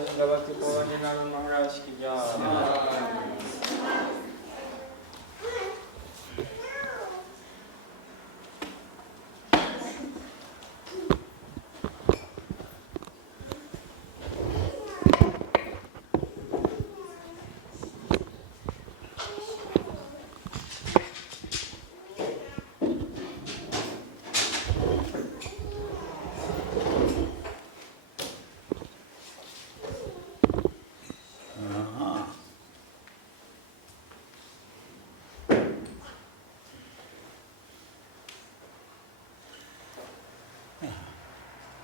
Bhakti Pavan Janardan Maharaj ki jai.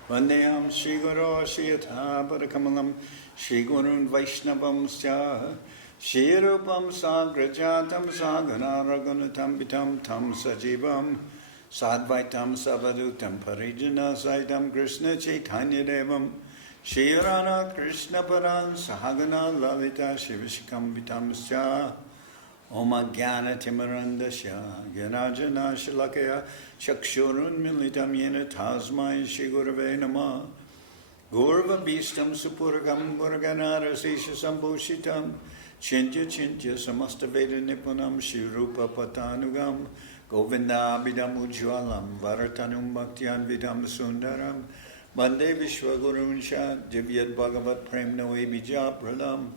Vandeyam Shri Guru Shri Yatha Parakamalam Shri Gurun Vaishnavam Sya Shri Rupam Sagrajatam Sagana Raghunatam Vitam Tam Sajivam Sadvaitam Savadutam Parijana Saitam Krishna Chaitanya Devam Shri Rana Krishna Paran Sahagana Lalita Shivashikam Vitam Sya Om Jnana Timarandasya Gyanajana Shalakaya Chakshurun Militam Yena Tasmai Shri Gurave Namah Gurva Bhistam Supurgam Gurganara Sesha Sambhushitam Chintya Chintya Samastaveda Nipunam Shri Rupa Patanugam Govinda Abhidam Ujwalam Varatanum Bhaktiyan Vidam Sundaram Bande Vishwagurun Shat Divyad Bhagavat Prem Noe Bija Pralam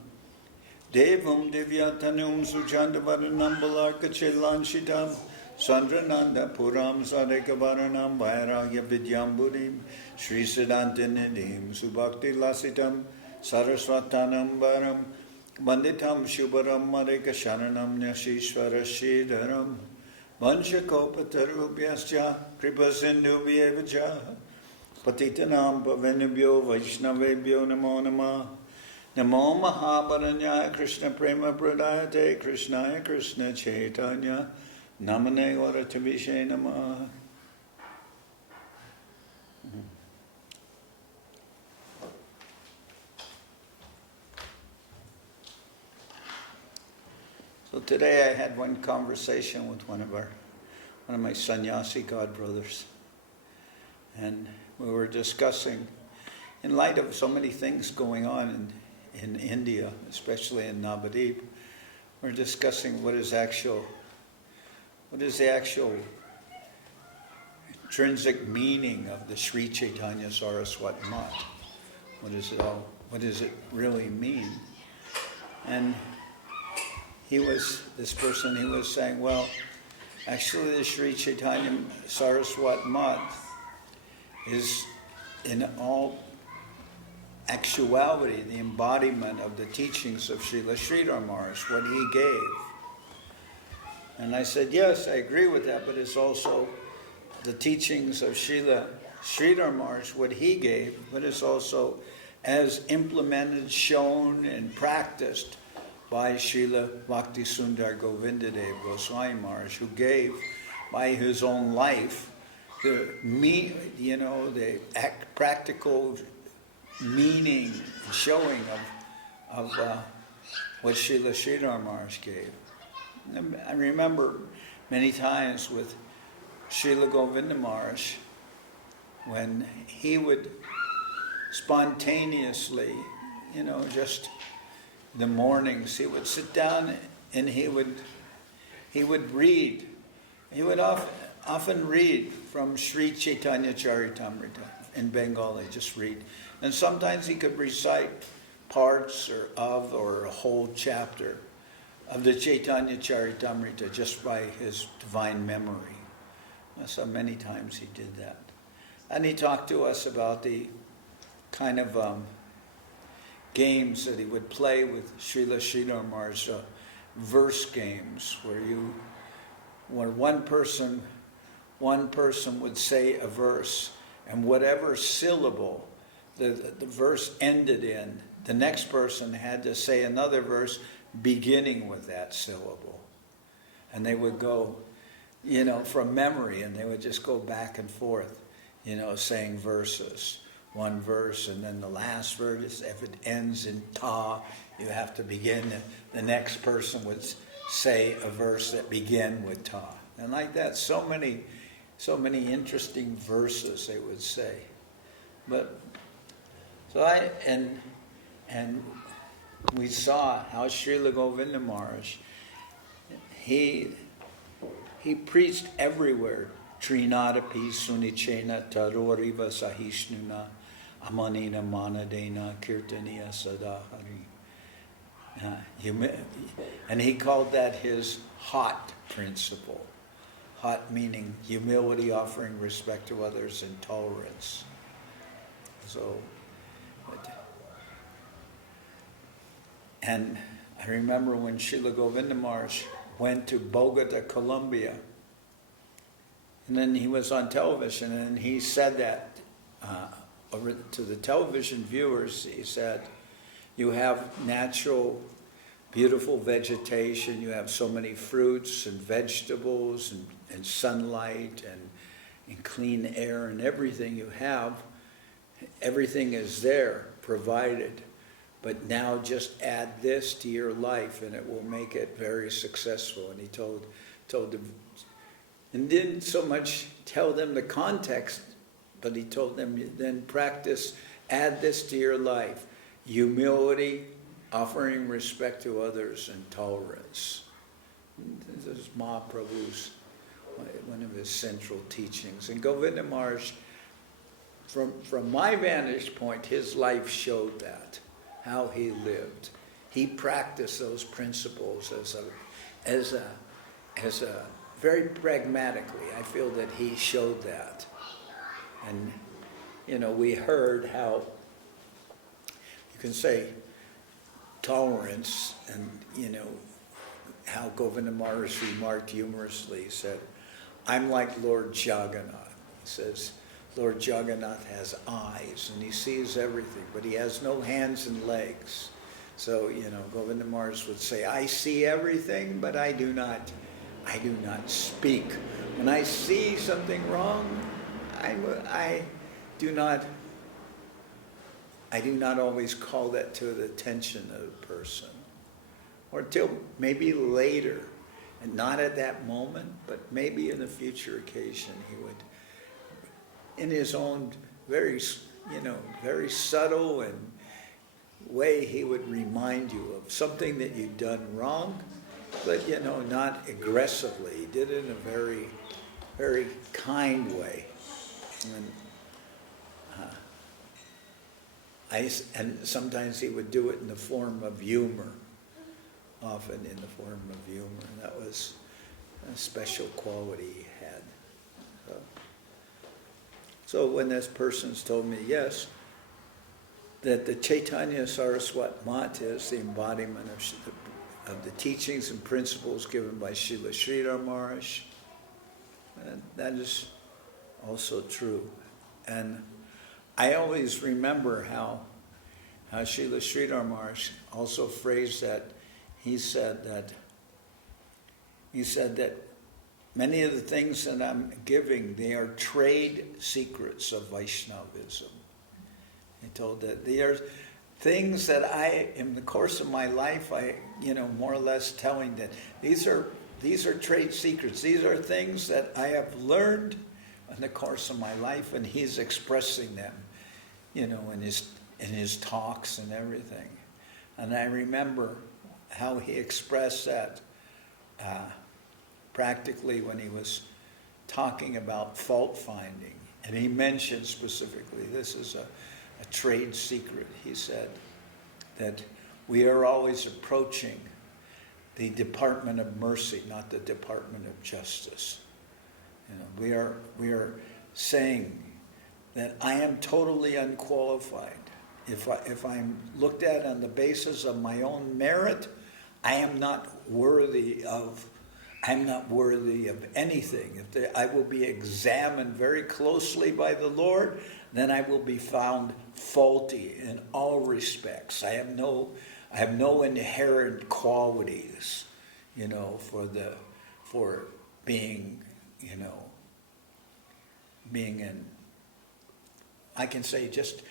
Devam Divyatanum Suchandavaranam Balarka Chilanshitam Sandrananda Puram Sadekavaranam Vairagya Vidyam Buddhim Sri Siddhantinidim Subhakti Lasitam Saraswatanam Varam Banditam Shubharam Mareka Sharanam Nyashishvara Shridharam Vanchakopatarubhyascha Kripasindubhyevacha Patitanam Pavenubhyo Vaishnavebhyo Namo Namah Namo Mahabaranyaya Krishna Prema Pradayate Krishnaya Krishna Chaitanya Namane Varatavishe Namah. So today I had one conversation with one of my sannyasi godbrothers, and we were discussing, in light of so many things going on in India, especially in Navadip, we're discussing what is the actual intrinsic meaning of the Sri Chaitanya Saraswat Mat. What does it really mean? And he was saying, well, actually the Sri Chaitanya Saraswat Mat is in all actuality the embodiment of the teachings of Srila Sridhar Maharaj, what he gave. And I said, yes, I agree with that, but it's also the teachings of Srila Sridhar Maharaj, what he gave, but it's also as implemented, shown, and practiced by Srila Bhakti Sundar Govindadev Goswami Maharaj, who gave by his own life the practical meaning and showing of what Srila Sridhar Maharaj gave. I remember many times with Srila Govinda Maharaj when he would spontaneously, just the mornings, he would sit down and he would read. He would often read from Sri Chaitanya Charitamrita in Bengali, just read. And sometimes he could recite parts or a whole chapter of the Chaitanya Charitamrita just by his divine memory. So many times he did that. And he talked to us about the kind of games that he would play with Srila Sridhar Maharaj, verse games, where one person would say a verse, and whatever syllable the verse ended in, the next person had to say another verse beginning with that syllable. And they would go, from memory, and they would just go back and forth, saying verses. One verse, and then the last verse, if it ends in ta, you have to begin. The next person would say a verse that began with ta. And like that, so many interesting verses they would say. And we saw how Srila Govinda Maharaj, he preached everywhere. Trinadapi sunichena taroriva sahishnuna amanina manadena kirtaniya sadahari. And he called that his hot principle. Hot meaning humility, offering respect to others, and tolerance. So, and I remember when Srila Govinda Maharaj went to Bogota, Colombia, and then he was on television, and he said that over to the television viewers, he said, you have natural, beautiful vegetation, you have so many fruits and vegetables and sunlight and clean air and everything you have, everything is there, provided. But now just add this to your life and it will make it very successful. And he told them, and didn't so much tell them the context, but he told them, then practice, add this to your life. Humility, offering respect to others, and tolerance. This is Mahaprabhu's, one of his central teachings. And Govinda Maharaj, from my vantage point, his life showed that, how he lived. He practiced those principles as a very pragmatically. I feel that he showed that. And, we heard how, you can say, tolerance, and, how Govinda Maharaj remarked humorously, he said, I'm like Lord Jagannath. He says, Lord Jagannath has eyes, and he sees everything, but he has no hands and legs. So, Govinda Maharaj would say, I see everything, but I do not speak. When I see something wrong, I do not always call that to the attention of the person. Or till maybe later, and not at that moment, but maybe in a future occasion, he would, in his own very subtle and way, he would remind you of something that you've done wrong, but not aggressively. He did it in a very, very kind way. And sometimes he would do it in the form of humor, often in the form of humor. And that was a special quality he had. So when this person's told me, yes, that the Chaitanya Saraswat Mat is the embodiment of the teachings and principles given by Srila Sridhar Maharaj, that is also true. And I always remember how Srila Sridhar Maharaj also phrased that. He said that many of the things that I'm giving, they are trade secrets of Vaishnavism. He told that they are things that I, in the course of my life, I, more or less telling that these are trade secrets. These are things that I have learned in the course of my life, and he's expressing them, in his talks and everything. And I remember how he expressed that practically when he was talking about fault finding. And he mentioned specifically, this is a trade secret. He said that we are always approaching the Department of Mercy, not the Department of Justice. We are saying that I am totally unqualified. If I'm looked at on the basis of my own merit, I am not worthy of anything. I will be examined very closely by the Lord, then I will be found faulty in all respects. I have no inherent qualities, for being in, I can say, just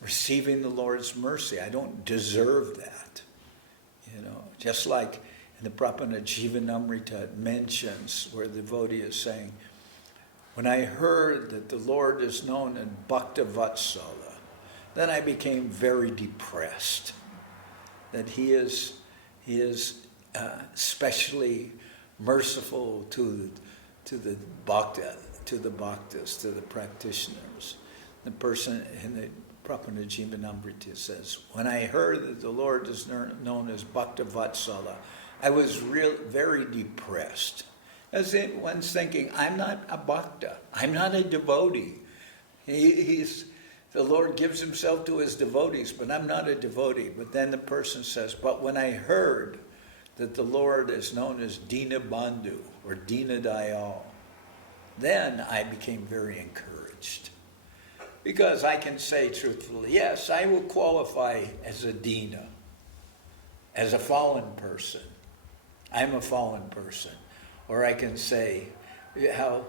receiving the Lord's mercy. I don't deserve that. Just like in the Prapana Jivanamrita it mentions, where the devotee is saying, when I heard that the Lord is known in Bhakta Vatsala, then I became very depressed. That he is especially merciful to the bhaktas, to the practitioners. The person in the Prabhupada Jivanamrita says, when I heard that the Lord is known as Bhakta Vatsala, I was very depressed. As one's thinking, I'm not a bhakta, I'm not a devotee. The Lord gives himself to his devotees, but I'm not a devotee. But then the person says, but when I heard that the Lord is known as Dina Bandhu or Dina Dayal, then I became very encouraged. Because I can say truthfully, yes, I will qualify as a Dina, as a fallen person. I'm a fallen person. Or I can say how,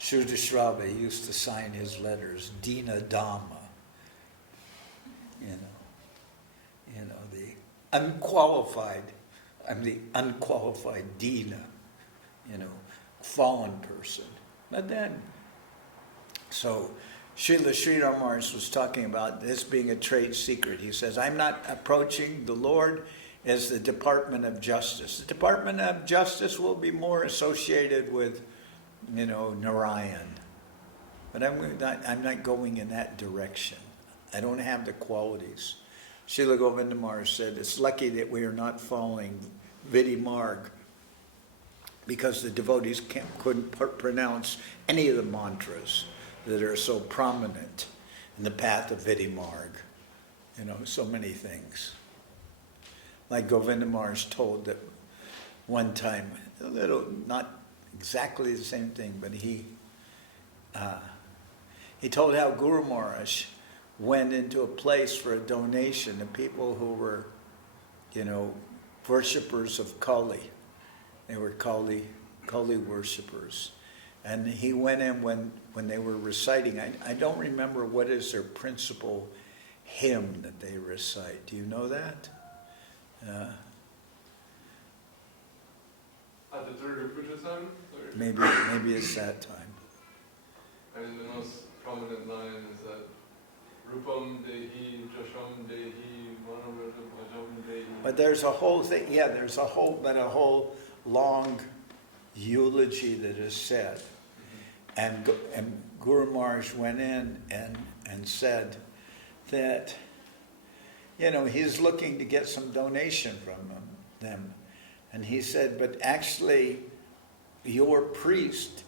Shrudashrava used to sign his letters, Dina Dhamma. The unqualified, I'm the unqualified Dina, fallen person. But then, so Srila Sridhar Maharaj was talking about this being a trade secret. He says, I'm not approaching the Lord as the Department of Justice. The Department of Justice will be more associated with, Narayan. But I'm not going in that direction. I don't have the qualities. Srila Govinda Maharaj said, it's lucky that we are not following Vidhi Marg, because the devotees couldn't pronounce any of the mantras that are so prominent in the path of Vidhi Marg. So many things. Like Govinda Maharaj told that one time, not exactly the same thing, but he told how Guru Maharaj went into a place for a donation to people who were, worshippers of Kali. They were Kali worshippers. And he went in when they were reciting. I don't remember what is their principal hymn that they recite. Do you know that? At the Durga Puja time? Maybe it's that time. I mean, the most prominent line is that Rupam Dehi, Jasham Dehi, Manavata Bhajam Dehi. But there's a whole thing, there's a whole long eulogy that is said. And Guru Maharaj went in and said that, he's looking to get some donation from them. And he said, but actually, your priest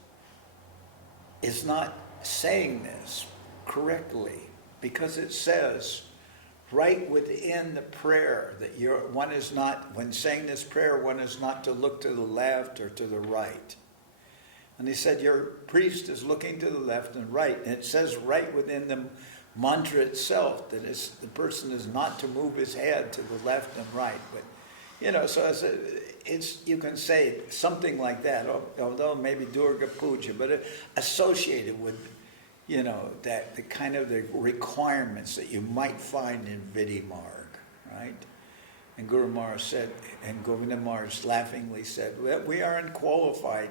is not saying this correctly, because it says right within the prayer that one is not, when saying this prayer, one is not to look to the left or to the right. And he said, your priest is looking to the left and right. And it says right within the mantra itself that the person is not to move his head to the left and right. But, so you can say something like that, although maybe Durga Puja, but associated with, that the kind of the requirements that you might find in Vidhi Marg, right? And Guru Maharaj said, and Govinda Maharaj laughingly said, we are unqualified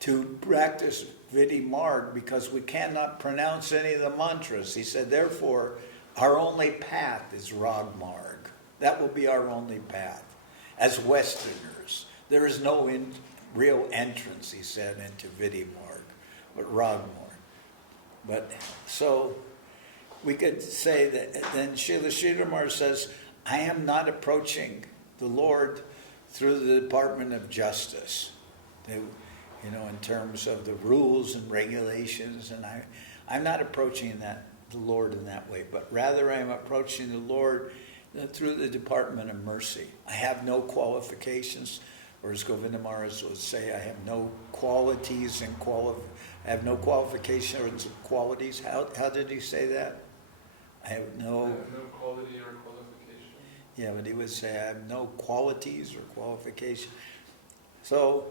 to practice Vidhi Marg because we cannot pronounce any of the mantras. He said, therefore, our only path is Rag Marg. That will be our only path. As Westerners, there is no real entrance, he said, into Vidhi Marg, but Rag Marg. But so we could say that then Srila Sridhar Maharaj says, I am not approaching the Lord through the Department of Justice, in terms of the rules and regulations, and I'm not approaching the Lord in that way, but rather I'm approaching the Lord through the Department of Mercy. I have no qualifications, or as Govinda Maharaj would say, I have no qualities and I have no qualifications and qualities. How did he say that? I have no quality or qualification. Yeah, but he would say, I have no qualities or qualification. So,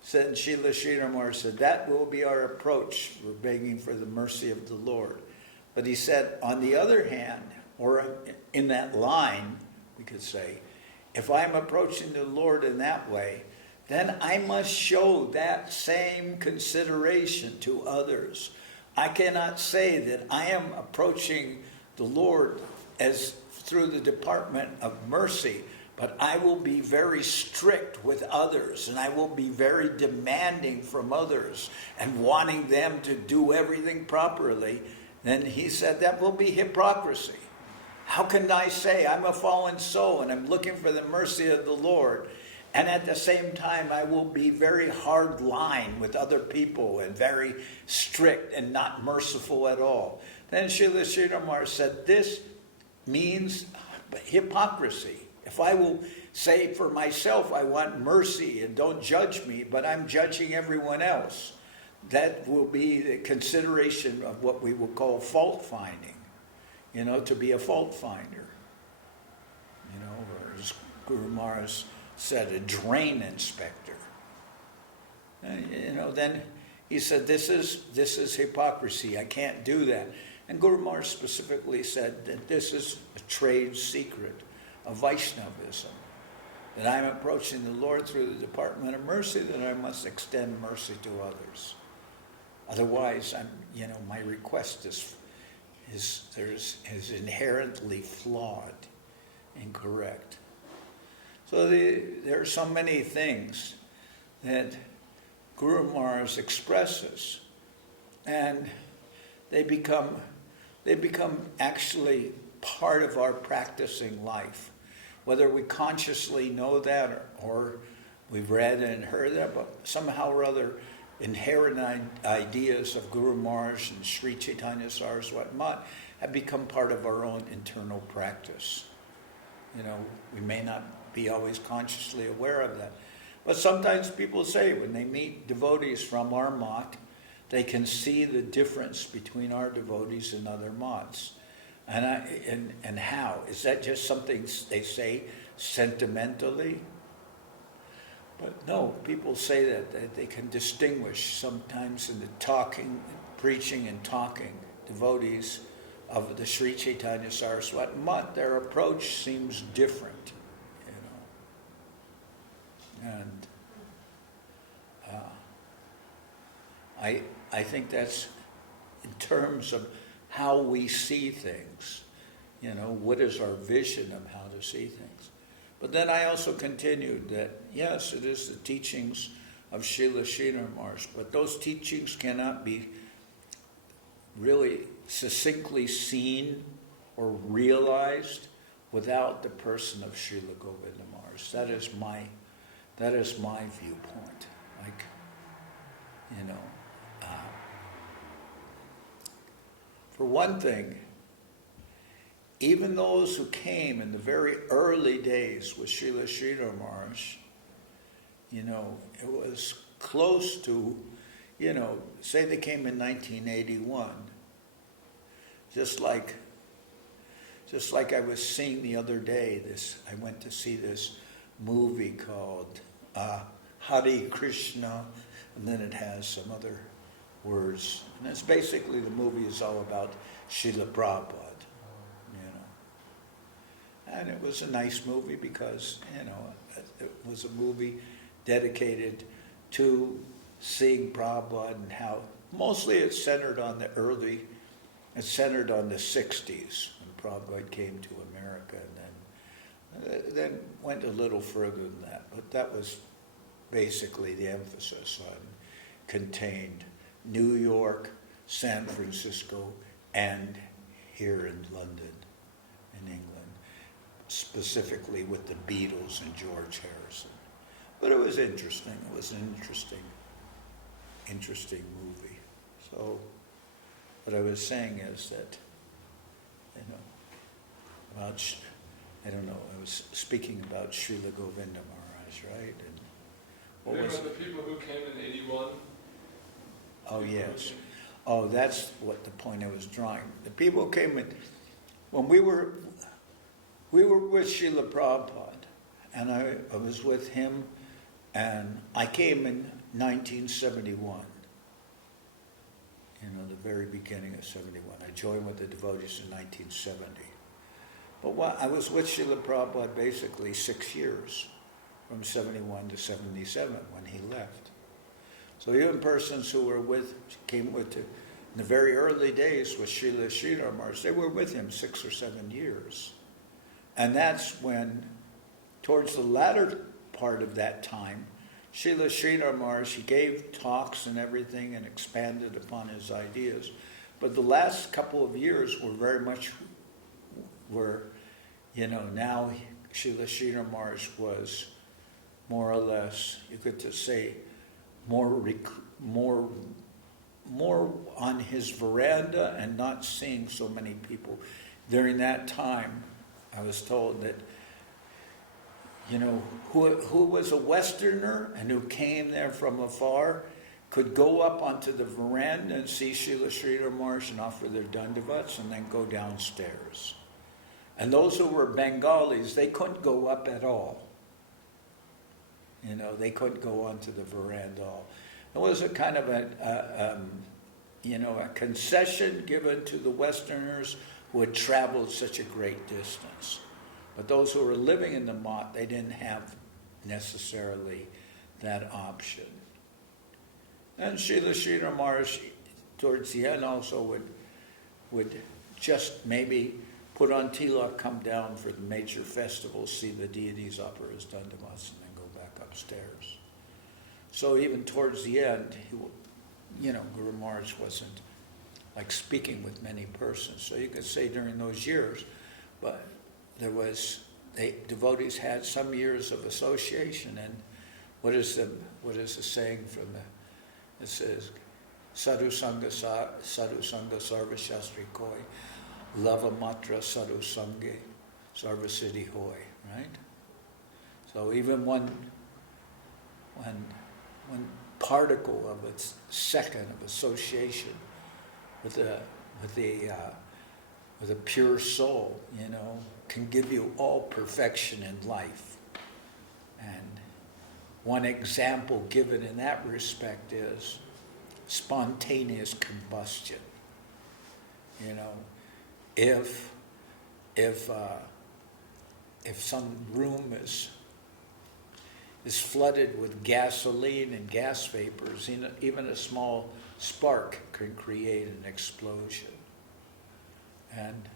said Srila Sridhar Maharaj said, that will be our approach. We're begging for the mercy of the Lord. But he said, on the other hand, or in that line, we could say, if I'm approaching the Lord in that way, then I must show that same consideration to others I cannot say that I am approaching the Lord as through the department of mercy, but I will be very strict with others, and I will be very demanding from others and wanting them to do everything properly. Then he said that will be hypocrisy. How can I say I'm a fallen soul and I'm looking for the mercy of the Lord, and at the same time I will be very hard line with other people and very strict and not merciful at all? Then Srila Sridhar Maharaj said this means hypocrisy. If I will say for myself I want mercy and don't judge me, but I'm judging everyone else, that will be the consideration of what we will call fault finding. To be a fault finder. Or as Guru Maharaj said, a drain inspector. Then he said, this is hypocrisy. I can't do that. And Guru Maharaj specifically said that this is a trade secret of Vaishnavism. That I'm approaching the Lord through the department of mercy, that I must extend mercy to others. Otherwise, my request is inherently flawed, incorrect. So there are so many things that Guru Maharaj expresses, and they become actually part of our practicing life. Whether we consciously know that or we've read and heard that, but somehow or other, inherent ideas of Guru Maharaj and Sri Chaitanya Saraswat Mat have become part of our own internal practice. We may not be always consciously aware of that. But sometimes people say when they meet devotees from our mat, they can see the difference between our devotees and other mats. And how? Is that just something they say sentimentally? But no, people say that they can distinguish sometimes in the preaching and talking devotees of the Sri Chaitanya Saraswat Mat. Their approach seems different, And I think that's in terms of how we see things. What is our vision of how to see things? But then I also continued that, yes, it is the teachings of Srila Sridhar Maharaj, but those teachings cannot be really succinctly seen or realized without the person of Srila Govinda Maharaj. That is my viewpoint. For one thing, even those who came in the very early days with Srila Sridhar Maharaj, it was close to, say they came in 1981, just like I was seeing the other day, I went to see this movie called Hare Krishna, and then it has some other words. And it's basically, the movie is all about Srila Prabhupada. And it was a nice movie because, it was a movie dedicated to seeing Prabhupada and how, mostly it's centered on the 60s when Prabhupada came to America, and then went a little further than that. But that was basically the emphasis on, contained New York, San Francisco, and here in London, in England. Specifically with the Beatles and George Harrison. But it was interesting. It was an interesting movie. So what I was saying is that, I was speaking about Srila Govinda Maharaj, right? And what was the people who came in 81? Oh, yes. Oh, that's what the point I was drawing. The people who came in, when we were with Srila Prabhupada, and I was with him, and I came in 1971, the very beginning of 71. I joined with the devotees in 1970. But I was with Srila Prabhupada basically 6 years, from 71 to 77 when he left. So even persons who were came with in the very early days with Srila Maharaj, they were with him 6 or 7 years. And that's when, towards the latter part of that time, Srila Maharaj, he gave talks and everything and expanded upon his ideas. But the last couple of years were very much, now Srila Maharaj was more or less, you could just say, more on his veranda and not seeing so many people. During that time, I was told that, who was a Westerner and who came there from afar could go up onto the veranda and see Srila Maharaj and offer their dandavats and then go downstairs. And those who were Bengalis, they couldn't go up at all. They couldn't go onto the veranda at all. It was a kind of a concession given to the Westerners who had traveled such a great distance. But those who were living in the Mott, they didn't have necessarily that option. And Srila Maharaj, towards the end, also would just maybe put on tilak, come down for the major festivals, see the deities offer his dandavats, and then go back upstairs. So even towards the end, Guru Maharaj wasn't like speaking with many persons. So you could say during those years, but devotees had some years of association. And what is the saying from it says, Sadhu Sangha Sarva Shastri Koi, Lava Matra Sadhu Sangha Sarva Siddhi Hoy, right? So even one particle of a second of association with a pure soul, can give you all perfection in life. And one example given in that respect is spontaneous combustion. If some room is flooded with gasoline and gas vapors, even a small spark can create an explosion. And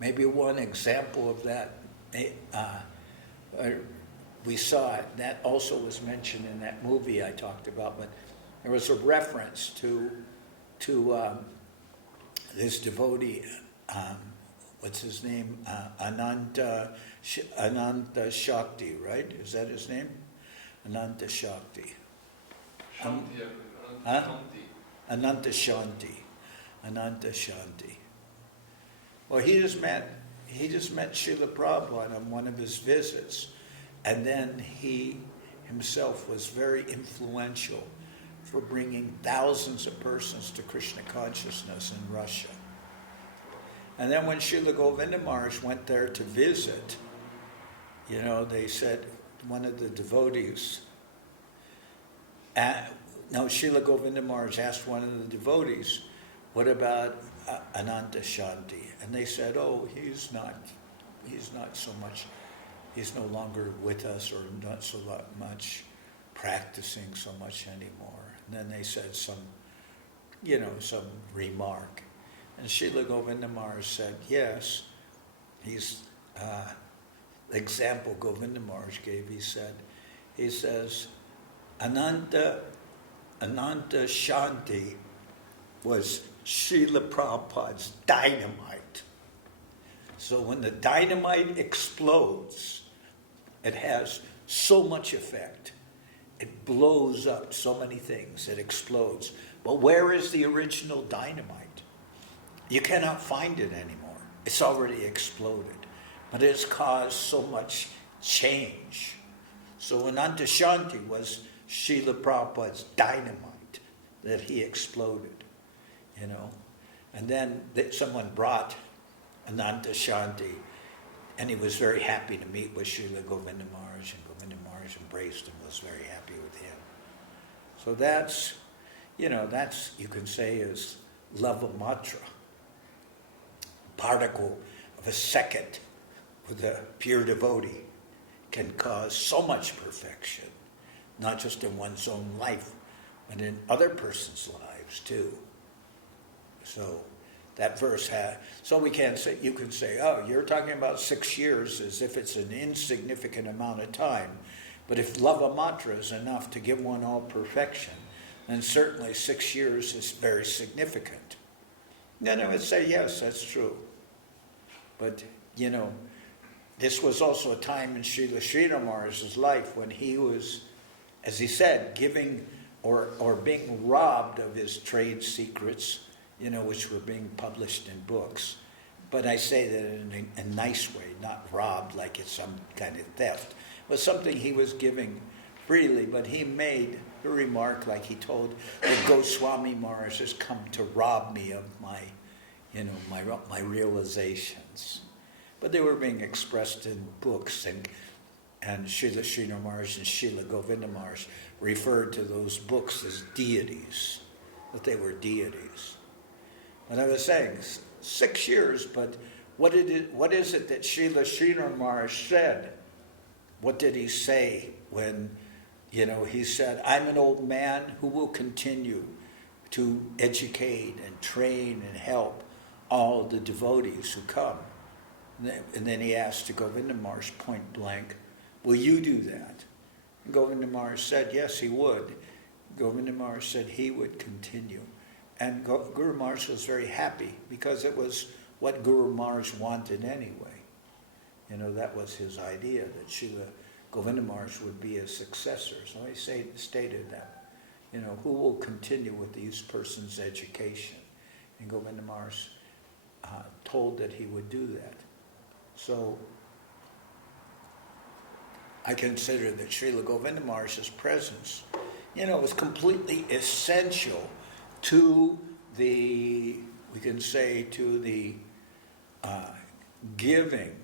maybe one example of that, we saw it, that also was mentioned in that movie I talked about, but there was a reference to this devotee, what's his name? Ananta Shakti, right? Is that his name? Ananta Shakti. Ananta Shanti. Well, he just met Srila Prabhupada on one of his visits, and then he himself was very influential for bringing thousands of persons to Krishna consciousness in Russia. And then when Srila Govinda Maharaj went there to visit, they said, one of the devotees, Srila Govinda Maharaj asked one of the devotees, what about Ananta Shanti? And they said, he's not so much, he's no longer with us, or not so much practicing so much anymore. And then they said some remark. And Srila Govinda Maharaj said, yes, he's, the example Govinda Maharaj gave, he says, Ananta Shanti was Srila Prabhupada's dynamite. So when the dynamite explodes, it has so much effect. It blows up so many things. It explodes. But where is the original dynamite? You cannot find it anymore. It's already exploded. But it has caused so much change. So Ananta Shanti was Srila Prabhupada's dynamite that he exploded. And then someone brought Ananta Shanti, and he was very happy to meet with Srila Govinda Maharaj, and Govinda Maharaj embraced him, was very happy with him. So that's, you can say, is lava matra. Particle of a second with a pure devotee can cause so much perfection, not just in one's own life, but in other persons' lives too. So that verse had, so we can't say, you can say, oh, you're talking about 6 years as if it's an insignificant amount of time. But if lava matra is enough to give one all perfection, then certainly 6 years is very significant. Then I would say, yes, that's true. But, this was also a time in Srila Maharaj's life when he was, as he said, giving or being robbed of his trade secrets, which were being published in books. But I say that in a nice way, not robbed like it's some kind of theft. It was something he was giving freely, but he made a remark like he told that Goswami Maharaj has come to rob me of my realizations. But they were being expressed in books, and Srila Srila Maharaj and Srila Govinda Maharaj referred to those books as deities, that they were deities. And I was saying, 6 years, but what is it that Srila Srila Maharaj said? What did he say when, he said, I'm an old man who will continue to educate and train and help all the devotees who come. And then he asked to Govinda Maharaj point blank, will you do that? And Govinda Maharaj said, yes, he would. Govinda Maharaj said he would continue. And Guru Maharaj was very happy because it was what Guru Maharaj wanted anyway. That was his idea, that Srila Govinda Maharaj would be his successor. So he stated that, who will continue with these persons' education? And Govinda Maharaj told that he would do that. So I consider that Srila Govinda Maharaj's presence, was completely essential to the giving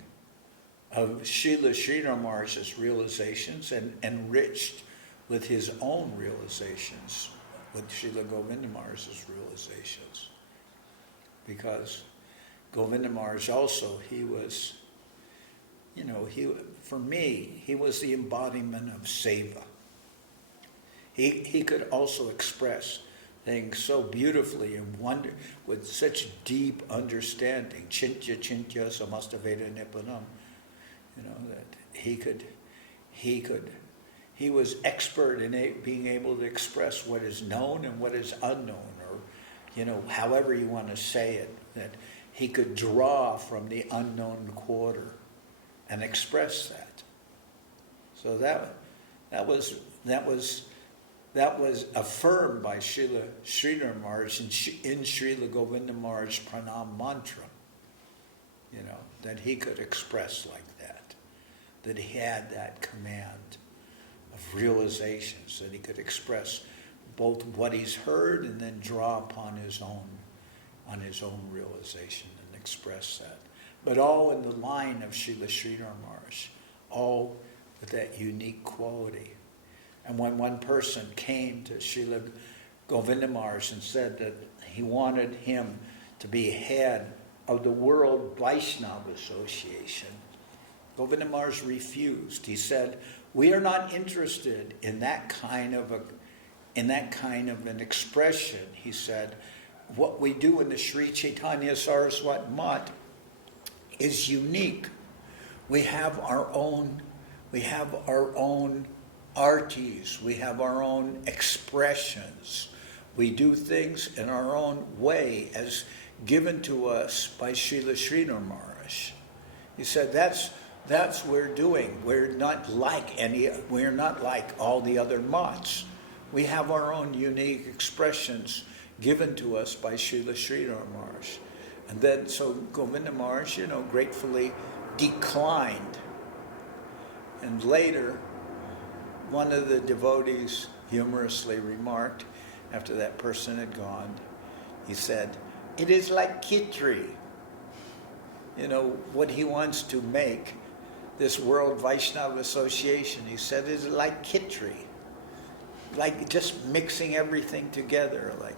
of Srila Srila Maharaj's realizations and enriched with his own realizations, with Srila Govinda Maharaj's realizations. Because Govinda Maharaj also, he was, for me, he was the embodiment of seva. He could also express things so beautifully and wonder with such deep understanding. Chintya chintya samastaveda nipunam. That he was expert in being able to express what is known and what is unknown, or however you want to say it. That he could draw from the unknown quarter and express that. So that was affirmed by Srila Sridhar Maharaj in Srila Govinda Maharaj Pranam Mantra. That he could express like that he had that command of realizations, that he could express both what he's heard and then draw upon his own realization and express that. But all in the line of Srila Sridhar Maharaj, all with that unique quality. And when one person came to Srila Govinda Maharaj and said that he wanted him to be head of the World Vaishnava Association, Govinda Maharaj refused. He said, we are not interested in that kind of an expression. He said, what we do in the Sri Chaitanya Saraswat Mat is unique. We have our own artis, we have our own expressions. We do things in our own way as given to us by Srila Sridhar Maharaj. He said that's we're doing. We're not like all the other mats. We have our own unique expressions given to us by Srila Sridhar Maharaj. And then so Govinda Maharaj, gratefully declined. And later, one of the devotees humorously remarked, after that person had gone, he said, it is like Kitri. What he wants to make this World Vaishnava Association, he said, is like Kitri. Like just mixing everything together, like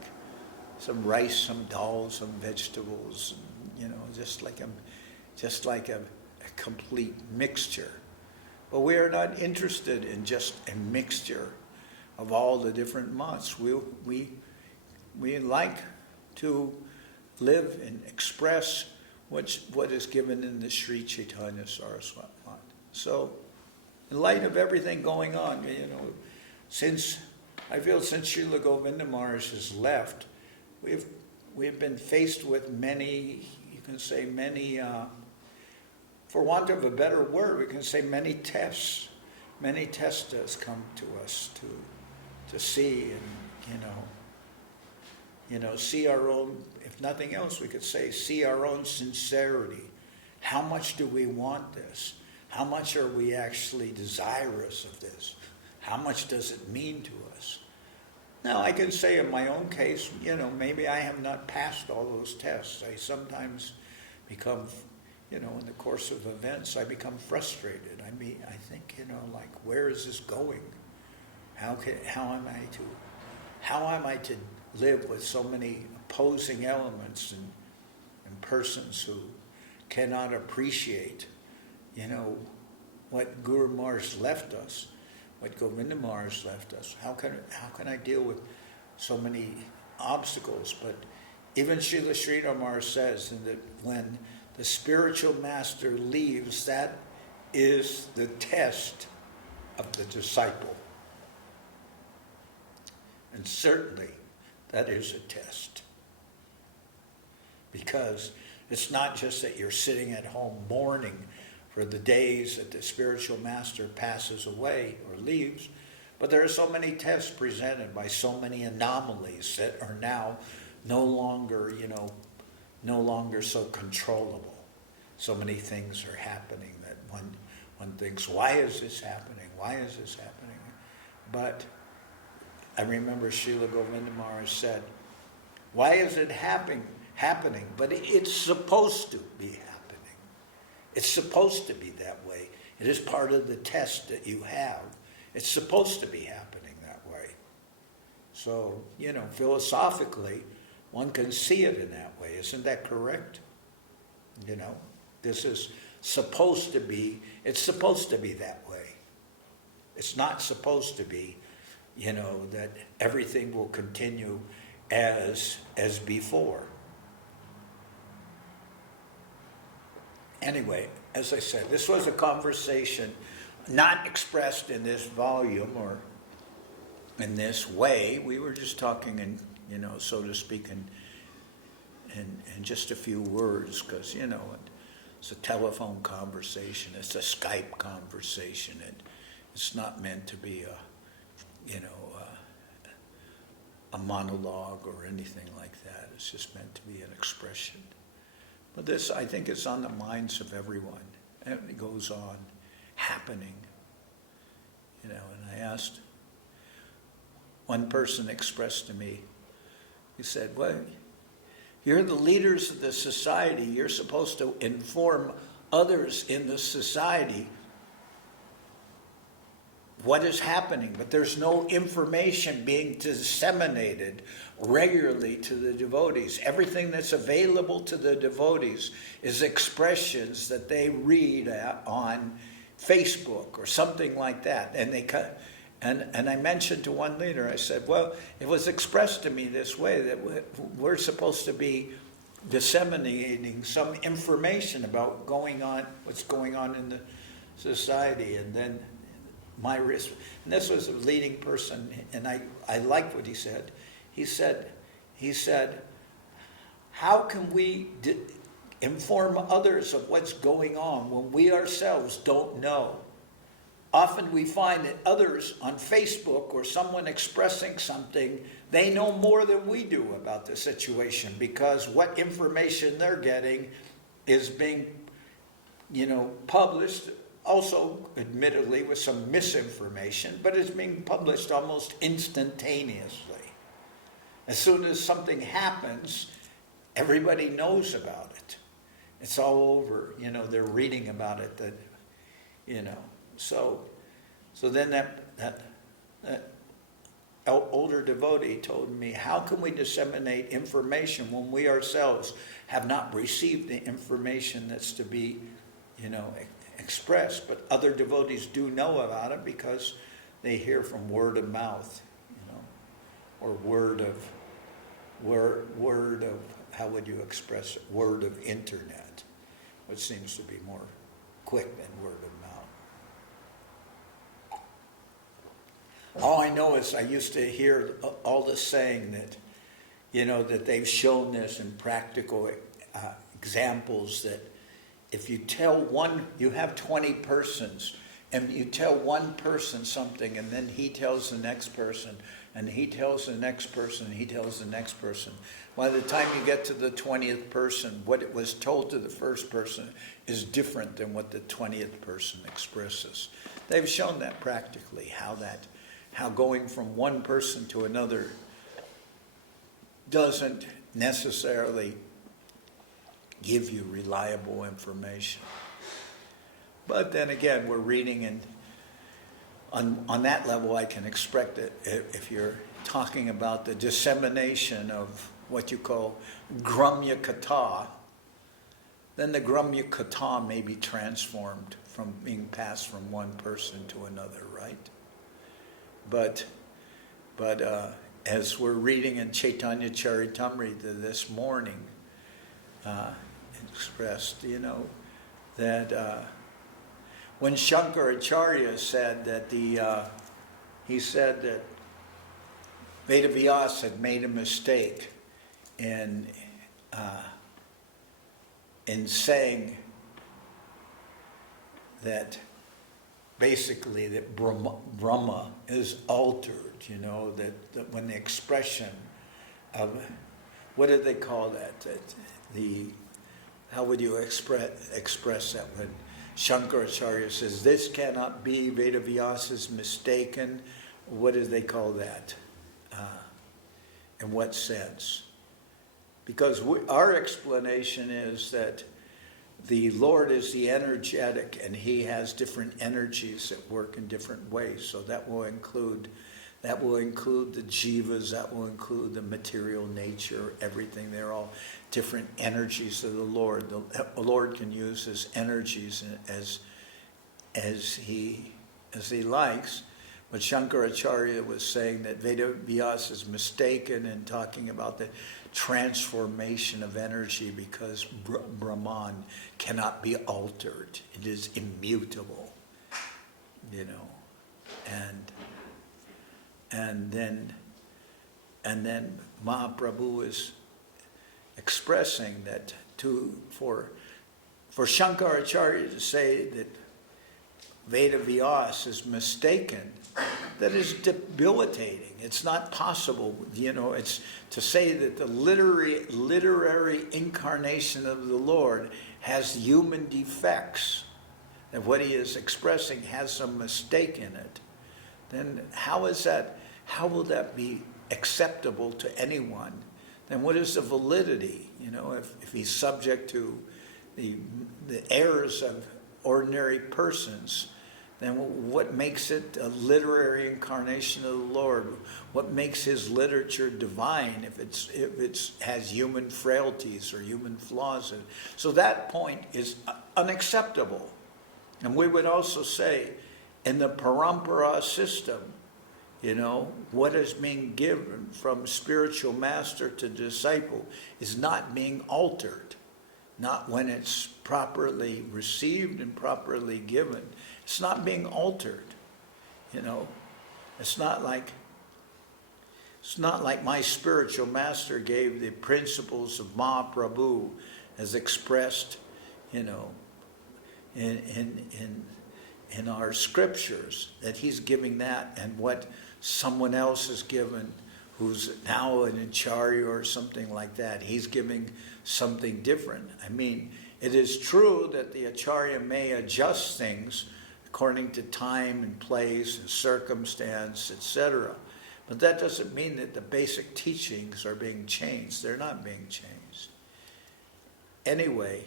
some rice, some dal, some vegetables, just like a complete mixture. But we are not interested in just a mixture of all the different mats. We like to live and express what is given in the Sri Chaitanya Saraswat Mat. So, in light of everything going on, since Srila Govinda Maharaj has left, we've been faced with many, you can say many, for want of a better word, we can say many tests. Many tests has come to us to see and see our own, if nothing else, we could say, see our own sincerity. How much do we want this? How much are we actually desirous of this? How much does it mean to us? Now, I can say in my own case, maybe I have not passed all those tests. I sometimes become, in the course of events, I become frustrated. I think, like, where is this going? How am I to live with so many opposing elements and persons who cannot appreciate, what Guru Maharaj left us, what Govinda Maharaj left us? How can I deal with so many obstacles? But even Srila Sridhar Maharaj says that when the spiritual master leaves, that is the test of the disciple. And certainly that is a test. Because it's not just that you're sitting at home mourning for the days that the spiritual master passes away or leaves, but there are so many tests presented by so many anomalies that are now no longer so controllable. So many things are happening that one thinks, why is this happening? Why is this happening? But I remember Srila Govinda Maharaj said, why is it happening? But it's supposed to be happening. It's supposed to be that way. It is part of the test that you have. It's supposed to be happening that way. So, philosophically, one can see it in that way. Isn't that correct? This is supposed to be, it's supposed to be that way. It's not supposed to be, that everything will continue as before. Anyway, as I said, this was a conversation not expressed in this volume or in this way. We were just talking in, so to speak, in just a few words, because, it's a telephone conversation, it's a Skype conversation, and it's not meant to be a monologue or anything like that. It's just meant to be an expression. But this, I think, is on the minds of everyone. And it goes on happening. And I asked, one person expressed to me, he said, well, you're the leaders of the society. You're supposed to inform others in the society what is happening, but there's no information being disseminated regularly to the devotees. Everything that's available to the devotees is expressions that they read on Facebook or something like that. And I mentioned to one leader, I said, well, it was expressed to me this way, that we're supposed to be disseminating some information about what's going on in the society. And then and this was a leading person, and I liked what he said. He said, how can we inform others of what's going on when we ourselves don't know? Often we find that others on Facebook or someone expressing something, they know more than we do about the situation, because what information they're getting is being, published, also admittedly with some misinformation, but it's being published almost instantaneously. As soon as something happens, everybody knows about it. It's all over, they're reading about it, So then that older devotee told me, how can we disseminate information when we ourselves have not received the information that's to be, expressed, but other devotees do know about it because they hear from word of mouth, or word of how would you express it? Word of internet, which seems to be more quick than word of mouth. All I know is I used to hear all the saying that, that they've shown this in practical examples, that if you you have 20 persons, and you tell one person something, and then he tells the next person, and he tells the next person, and he tells the next person. By the time you get to the 20th person, what it was told to the first person is different than what the 20th person expresses. They've shown that practically, how going from one person to another doesn't necessarily give you reliable information. But then again, we're reading, and on that level I can expect that if you're talking about the dissemination of what you call Gramya Katha, then the Gramya Katha may be transformed from being passed from one person to another, right? But as we're reading in Chaitanya Charitamrita this morning, expressed, that when Shankaracharya said that he said that Vedavyas had made a mistake in saying that basically that Brahma is altered, that when the expression of, what do they call that? How would you express that when Shankaracharya says, this cannot be, Vedavyas is mistaken? What do they call that? In what sense? Because our explanation is that the Lord is the energetic, and He has different energies that work in different ways. So that will include the jivas, that will include the material nature, everything. They're all different energies of the Lord. The Lord can use His energies as He likes. But Shankaracharya was saying that Vedavyas is mistaken in talking about the transformation of energy, because Brahman cannot be altered. It is immutable, and then Mahaprabhu is expressing that for Shankaracharya to say that Vedavyas is mistaken, that is debilitating. It's not possible. It's to say that the literary incarnation of the Lord has human defects, that what he is expressing has some mistake in it. Then how will that be acceptable to anyone? Then what is the validity? If he's subject to the errors of ordinary persons, then what makes it a literary incarnation of the Lord? What makes his literature divine if it has human frailties or human flaws in it? So that point is unacceptable. And we would also say, in the parampara system, what is being given from spiritual master to disciple is not being altered. Not when it's properly received and properly given. It's not being altered. It's not like my spiritual master gave the principles of Mahaprabhu as expressed, in our scriptures, that he's giving that, and what someone else is given who's now an Acharya or something like that, he's giving something different. I mean, it is true that the Acharya may adjust things according to time and place and circumstance, etc. But that doesn't mean that the basic teachings are being changed. They're not being changed. Anyway,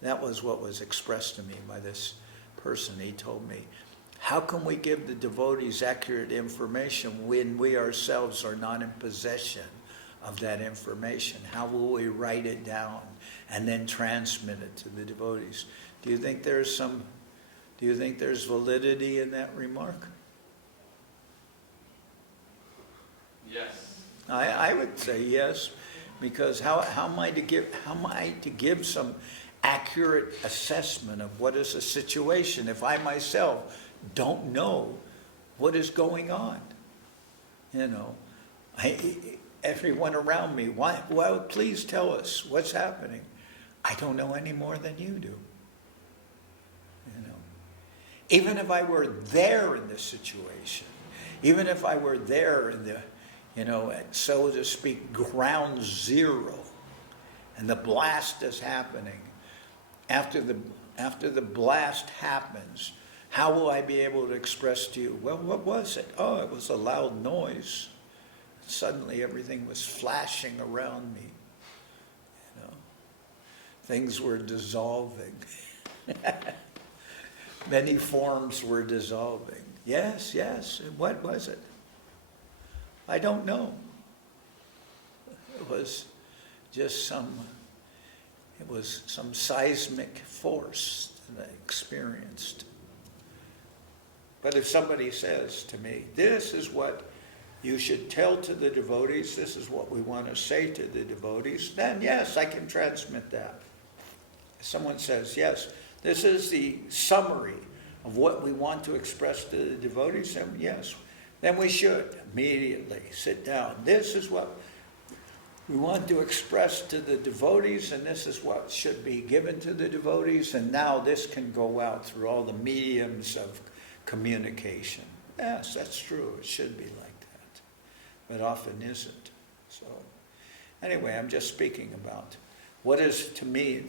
that was what was expressed to me by this person. He told me, how can we give the devotees accurate information when we ourselves are not in possession of that information? How will we write it down and then transmit it to the devotees? Do you think there's validity in that remark? Yes. I would say yes, Because how am I to give some accurate assessment of what is a situation if I myself don't know what is going on? Everyone around me, well, please tell us what's happening. I don't know any more than you do. Even if I were there in this situation, even if I were there in the, at, so to speak, ground zero, and the blast is happening, after the blast happens, how will I be able to express to you, well, what was it? Oh, it was a loud noise. Suddenly everything was flashing around me. Things were dissolving. Many forms were dissolving. Yes. What was it? I don't know. It was just some seismic force that I experienced. But if somebody says to me, this is what you should tell to the devotees, this is what we want to say to the devotees, then yes, I can transmit that. If someone says, yes, this is the summary of what we want to express to the devotees, then yes, then we should immediately sit down. This is what we want to express to the devotees, and this is what should be given to the devotees, and now this can go out through all the mediums of communication. Yes, that's true. It should be like that. But often isn't. So, anyway, I'm just speaking about what is, to me,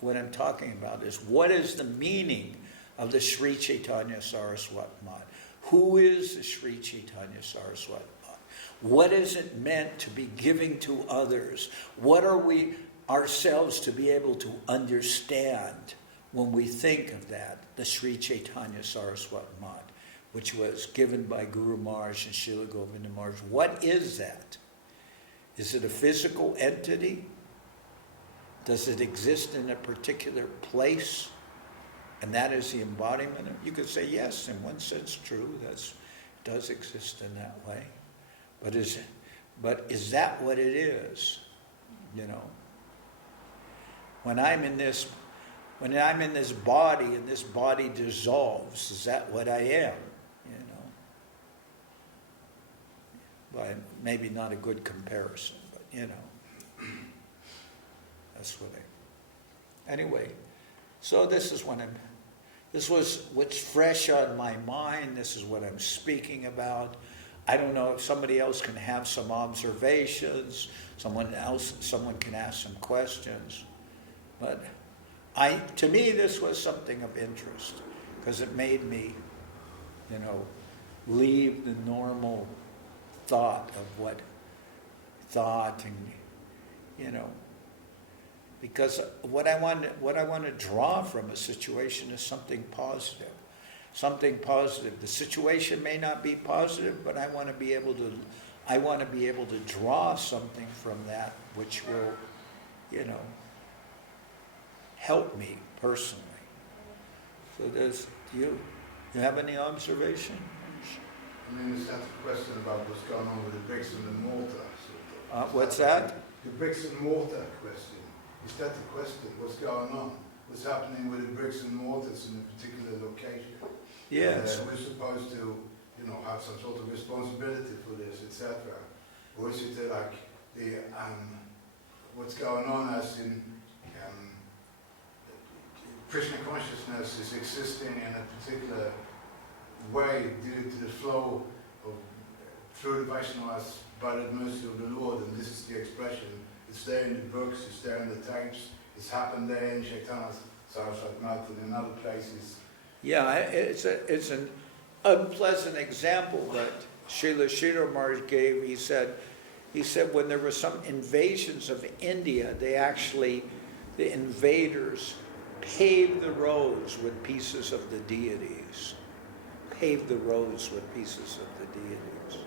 what I'm talking about is what is the meaning of the Sri Chaitanya Saraswat Mat? Who is the Sri Chaitanya Saraswat Mat? What is it meant to be giving to others? What are we ourselves to be able to understand when we think of that, the Sri Chaitanya Saraswat Mat, which was given by Guru Maharaj and Srila Govinda Maharaj? What is that? Is it a physical entity? Does it exist in a particular place? And that is the embodiment of, you could say, yes, in one sense true, it does exist in that way. But is that what it is? When I'm in this body and this body dissolves, is that what I am? Well, maybe not a good comparison, but that's what anyway, so this was what's fresh on my mind. This is what I'm speaking about. I don't know if somebody else can have some observations, someone can ask some questions, but to me this was something of interest because it made me, leave the normal thought of what thought and, because what I want to draw from a situation is something positive. Something positive. The situation may not be positive, but I want to be able to draw something from that which will, help me personally. So do you have any observation? Is that a question about what's going on with the bricks and the mortar? What's that? The bricks and mortar question. Is that the question? What's going on? What's happening with the bricks and mortars in a particular location? Yes. We're supposed to, have some sort of responsibility for this, etc. Or is it like the what's going on as in Krishna consciousness is existing in a particular way due to the flow of through the Vaishnavas by the mercy of the Lord, and this is the expression. It's there in the books, it's there in the tapes, it's happened there in Chaitanya Saraswat Mat and in other places. Yeah, it's an unpleasant example that Srila Maharaj gave. He said when there were some invasions of India, the invaders paved the roads with pieces of the deities. Paved the roads with pieces of the deities.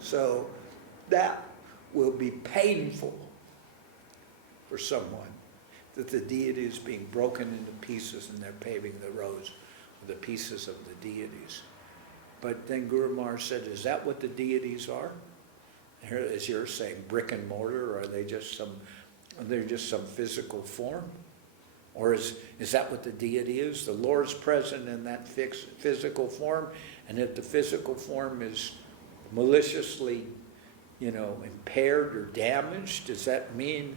So that will be painful for someone, that the deity is being broken into pieces and they're paving the roads with the pieces of the deities. But then Guru Maharaj said, is that what the deities are? Here, as you're saying, brick and mortar, or are they just some physical form? Or is that what the deity is? The Lord's present in that physical form, and if the physical form is maliciously, impaired or damaged, does that mean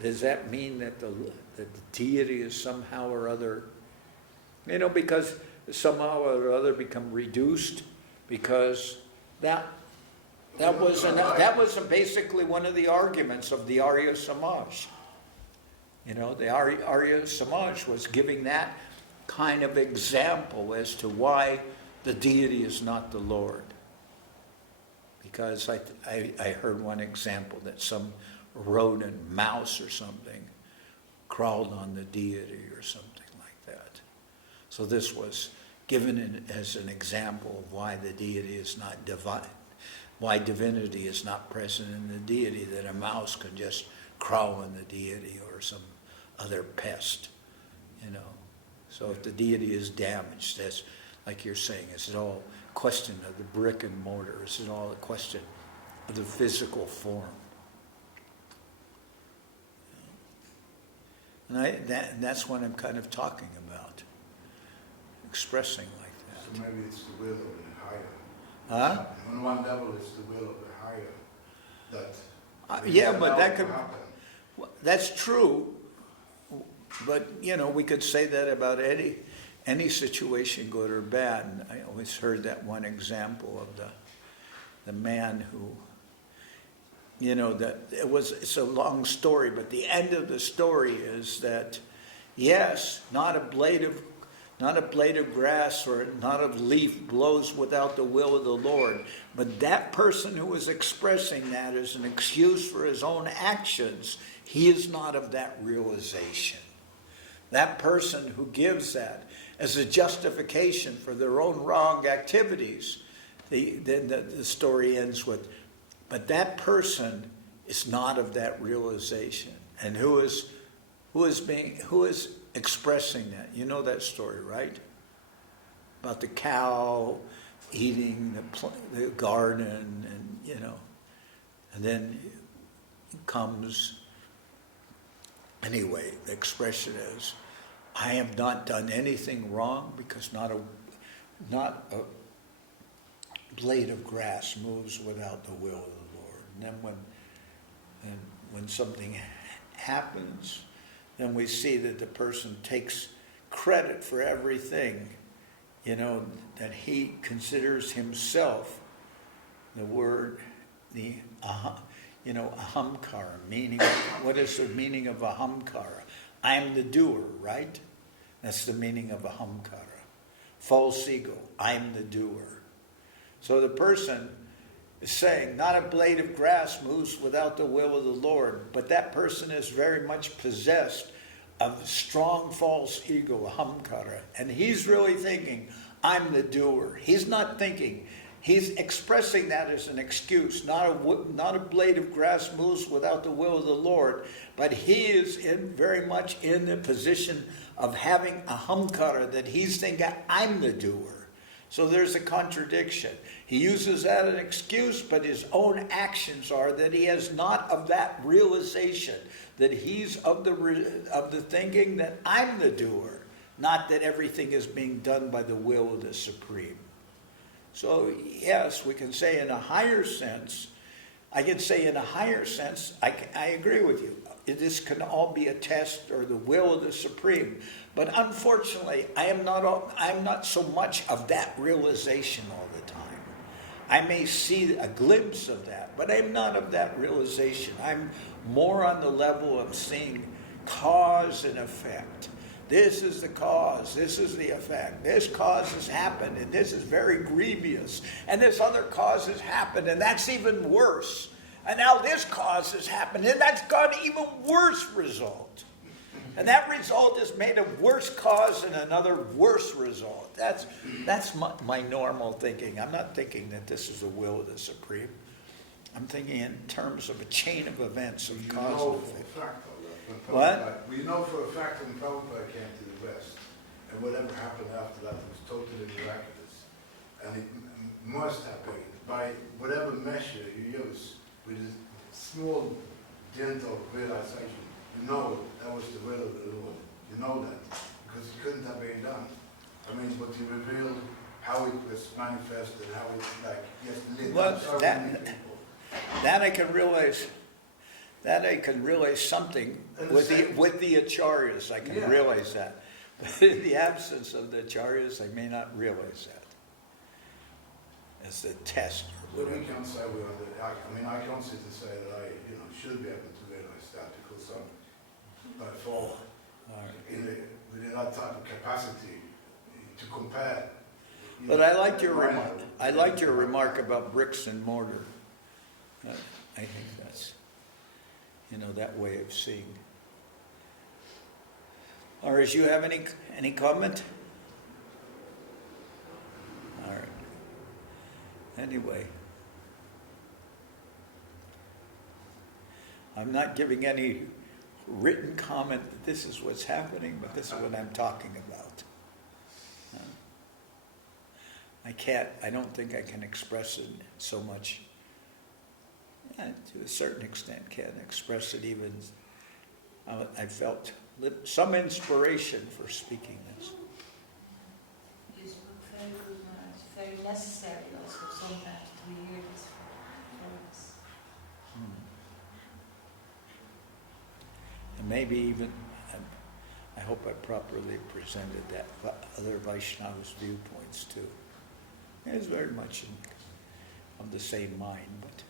that the deity is somehow or other, because somehow or other become reduced, because that was basically one of the arguments of the Arya Samaj. The Arya Samaj was giving that kind of example as to why the deity is not the Lord. Because I heard one example that some rodent, mouse or something, crawled on the deity or something like that. So this was given as an example of why the deity is not divine, why divinity is not present in the deity, that a mouse could just crawl on the deity or some other pest, So if the deity is damaged, that's, like you're saying, is it all a question of the brick and mortar? Is it all a question of the physical form? And that's what I'm kind of talking about, expressing like that. So maybe it's the will of the higher. Huh? On one level, it's the will of the higher that. Yeah, but that could. Happen. That's true, but we could say that about any situation, good or bad. And I always heard that one example of the man who. It's a long story, but the end of the story is that, yes, not a blade of grass or not a leaf blows without the will of the Lord, but that person who is expressing that as an excuse for his own actions, he is not of that realization. That person who gives that as a justification for their own wrong activities, then the story ends with, but that person is not of that realization. And who is expressing that? You know that story, right? About the cow eating the garden, and then comes. Anyway, the expression is, I have not done anything wrong, because not a blade of grass moves without the will of the Lord. And then when something happens, then we see that the person takes credit for everything, that he considers himself, the word, ahamkara, meaning, what is the meaning of ahamkara? I'm the doer, right? That's the meaning of ahamkara. False ego, I'm the doer. So the person is saying, not a blade of grass moves without the will of the Lord, but that person is very much possessed of strong false ego, ahamkara, and he's really thinking, I'm the doer. He's not thinking, he's expressing that as an excuse. Not a blade of grass moves without the will of the Lord, but he is very much in the position of having ahamkara, that he's thinking, I'm the doer. So there's a contradiction. He uses that as an excuse, but his own actions are that he has not of that realization, that he's of the thinking that I'm the doer, not that everything is being done by the will of the Supreme. So yes, we can say in a higher sense, I agree with you. This can all be a test or the will of the Supreme. But unfortunately, I am not so much of that realization all the time. I may see a glimpse of that, but I'm not of that realization. I'm more on the level of seeing cause and effect. This is the cause, this is the effect. This cause has happened, and this is very grievous. And this other cause has happened, and that's even worse. And now this cause has happened, and that's got an even worse result. And that result is made of worse cause and another worse result. That's my normal thinking. I'm not thinking that this is the will of the Supreme. I'm thinking in terms of a chain of events of cause and effect. What? We know for a fact when Prabhupada came to the West, and whatever happened after that was totally miraculous. And it must have been, by whatever measure you use, with a small dent of realization. You know that was the will of the Lord. You know that, because it couldn't have been done. I mean, but he revealed how it was manifested, how it just lit up so many people. That I can realize. That I can realize something with the Acharyas. I can realize that. But in the absence of the Acharyas, I may not realize that. As a test or But whatever. we can't say we are the, I mean, I can't sit and say that I, should be able to realize that, because I'm by far within that type of capacity to compare. But I liked your remark. I liked your remark about bricks and mortar. I think that's, that way of seeing. Or as you have any comment? All right. Anyway, I'm not giving any written comment that this is what's happening, but this is what I'm talking about. I don't think I can express it so much. To a certain extent, can't express it even. I felt some inspiration for speaking this. You spoke very good, Maharaj. Very necessary also sometimes to hear this from us. And maybe even, I hope I properly presented that other Vaishnavas' viewpoints too. It's very much of the same mind, but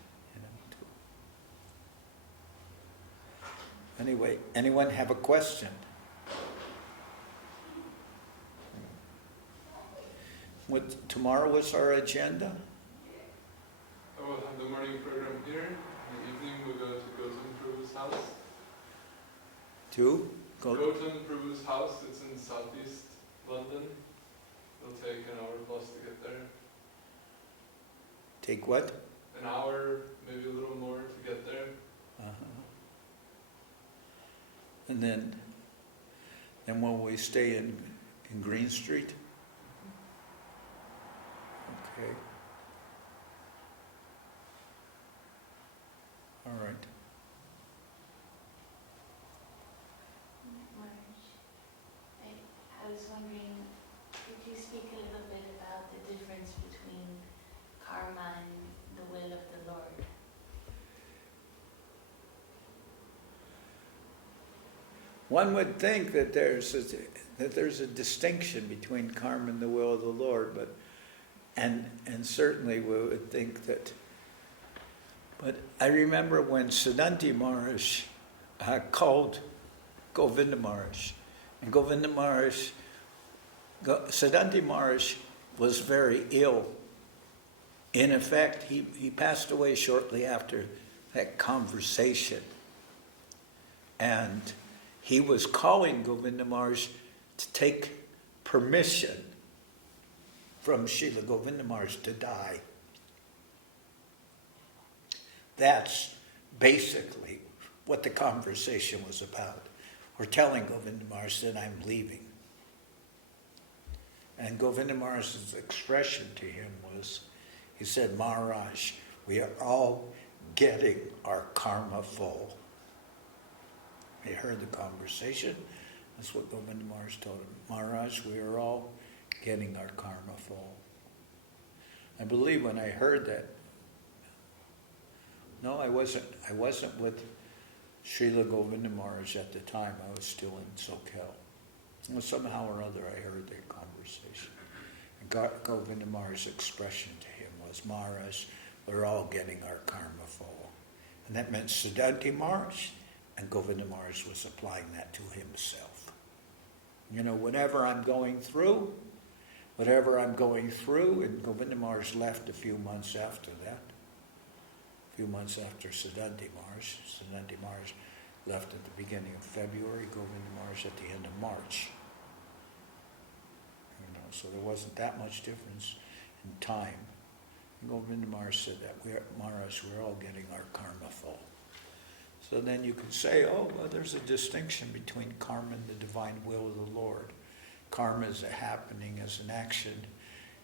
anyway, anyone have a question? Tomorrow is our agenda? I will have the morning program here. In the evening we'll go to Gautam Prabhu's house. To? Gautam Prabhu's house, it's in southeast London. It'll take an hour plus to get there. Take what? An hour, maybe a little more to get there. And then will we stay in Green Street? Okay. All right. Maharaj, I was wondering, could you speak a little bit about the difference between karma and the will of the Lord? One would think that there's a distinction between karma and the will of the Lord, and certainly we would think that. But I remember when Siddhanti Maharaj called Govinda Maharaj, and Siddhanti Maharaj was very ill. In effect, he passed away shortly after that conversation, and he was calling Govinda Maharaj to take permission from Srila Govinda Maharaj to die. That's basically what the conversation was about. We're telling Govinda Maharaj that I'm leaving. And Govinda Maharaj's expression to him was, he said, Maharaj, we are all getting our karma full. He heard the conversation. That's what Govinda Maharaj told him. Maharaj, we are all getting our karma full. I believe when I heard that, no, I wasn't with Srila Govinda Maharaj at the time. I was still in SoCal. And somehow or other I heard that conversation. And Govinda Maharaj's expression to him was, Maharaj, we're all getting our karma full. And that meant Siddhanti Maharaj, and Govinda Maharaj was applying that to himself. Whatever I'm going through, and Govinda Maharaj left a few months after that. A few months after Siddhanti Maharaj. Siddhanti Maharaj left at the beginning of February, Govinda Maharaj at the end of March. So there wasn't that much difference in time. And Govinda Maharaj said that, Maharaj, we're all getting our karma full. So then you could say, there's a distinction between karma and the divine will of the Lord. Karma is a happening, as an action,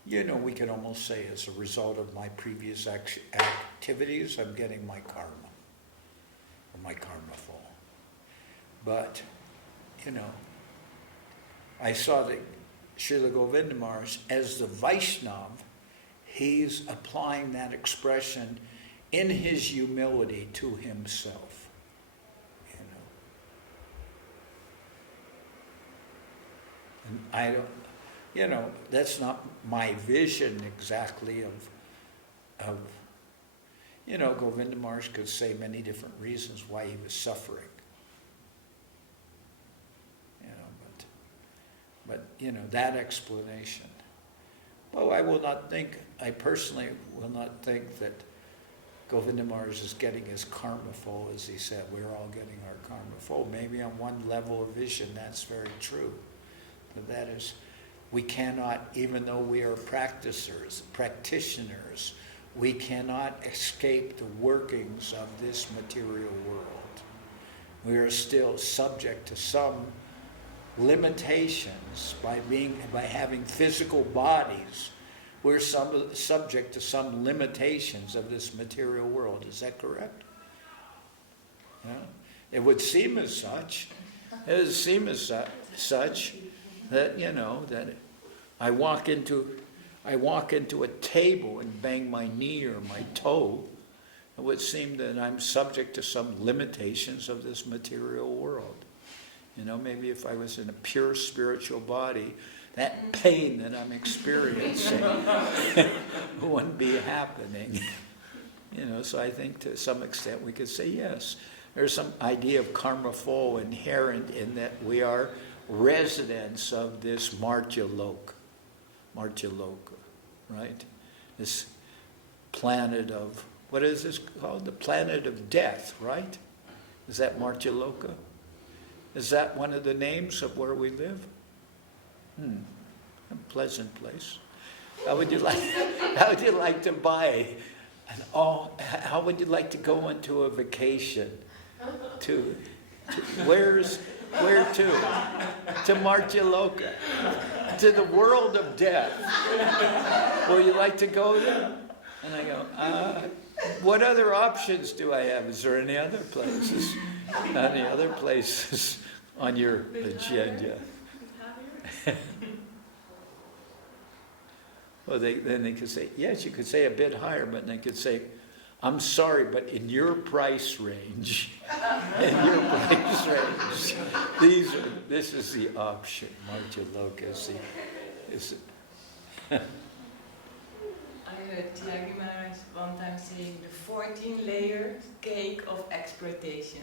we could almost say as a result of my previous activities, I'm getting my karma, or my karma fall. But, I saw that Srila Govinda Maharaj, as the Vaishnava, he's applying that expression in his humility to himself. And I don't, that's not my vision exactly of Govinda Maharaj could say many different reasons why he was suffering. But that explanation. Well, I personally will not think that Govinda Maharaj is getting his karma full, as he said. We're all getting our karma full. Maybe on one level of vision, that's very true. But that is, we cannot, even though we are practitioners, we cannot escape the workings of this material world. We are still subject to some limitations by having physical bodies. We're subject to some limitations of this material world. Is that correct? Yeah? It would seem as such. It would seem as such that that I walk into a table and bang my knee or my toe. It would seem that I'm subject to some limitations of this material world. Maybe if I was in a pure spiritual body, that pain that I'm experiencing wouldn't be happening. So I think to some extent we could say yes. There's some idea of karma fall inherent in that we are residents of this Martyaloka, right? This planet of, what is this called? The planet of death, right? Is that Martyaloka? Is that one of the names of where we live? A pleasant place. How would you like to buy how would you like to go into a vacation? Where to? To Martyaloka. To the world of death. Would you like to go there? And I go, what other options do I have? Is there any other places? Any other places on your agenda? Well, then they could say, yes, you could say a bit higher, but they could say, I'm sorry, but in your price range, this is the option. Martyaloka is I heard Tyagi Maharaj one time saying the 14-layer cake of exploitation.